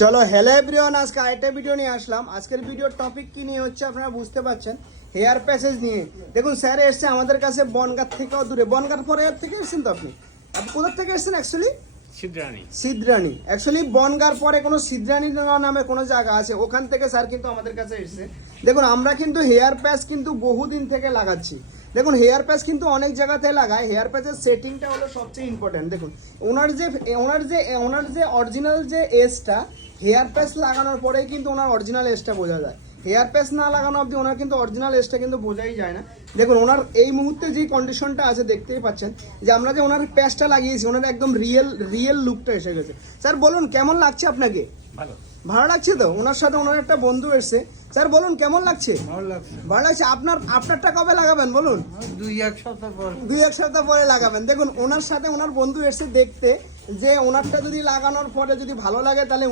চলো hello everyone, আজকে আরেকটা ভিডিও নিয়ে আসলাম। আজকের ভিডিওর টপিক কি নিয়ে হচ্ছে আপনারা বুঝতে পারছেন, হেয়ার প্যাচেস নিয়ে। দেখুন স্যার এসছে আমাদের কাছে বনগাঁ থেকেও দূরে, বনগাঁ পরে থেকে এসেছেন তো আপনি কোথা থেকে এসেছেন অ্যাকচুয়ালি? সিদ্রানি। অ্যাকচুয়ালি বনগাঁর পরে কোনো সিদ্রানি নামে কোনো জায়গা আছে, ওখান থেকে স্যার কিন্তু আমাদের কাছে এসেছে। দেখুন আমরা কিন্তু হেয়ার প্যাচ কিন্তু বহুদিন থেকে লাগাচ্ছি। দেখুন হেয়ার প্যাচ কিন্তু অনেক জায়গাতে লাগায়, হেয়ার প্যাচের সেটিংটা হলো সবচেয়ে ইম্পর্টেন্ট। দেখুন ওনার যে অরিজিনাল যে এজটা, হেয়ার প্যাচ লাগানোর পরেই কিন্তু ওনার অরিজিনাল এজটা বোঝা যায়। হেয়ার প্যাচ না লাগানো অবধি ওনার কিন্তু অরিজিনাল এজটা কিন্তু বোঝাই যায় না। দেখুন ওনার এই মুহূর্তে যে কন্ডিশনটা আছে দেখতেই পাচ্ছেন, যে আমরা যে ওনার প্যাচটা লাগিয়েছি ওনার একদম রিয়েল লুকটা এসে গেছে। স্যার বলুন কেমন লাগছে আপনাকে? ভালো লাগছে তো? ওনার সাথে ওনার একটা বন্ধু এসছে। স্যার বলুন কেমন লাগছে? ভালো লাগছে। আপনারটা কবে লাগাবেন বলুন? দুই এক সপ্তাহ পরে লাগাবেন। দেখুন ওনার সাথে ওনার বন্ধু এসছে দেখতে, যে ওনারটা যদি লাগানোর পরে যদি ভালো লাগে তাহলে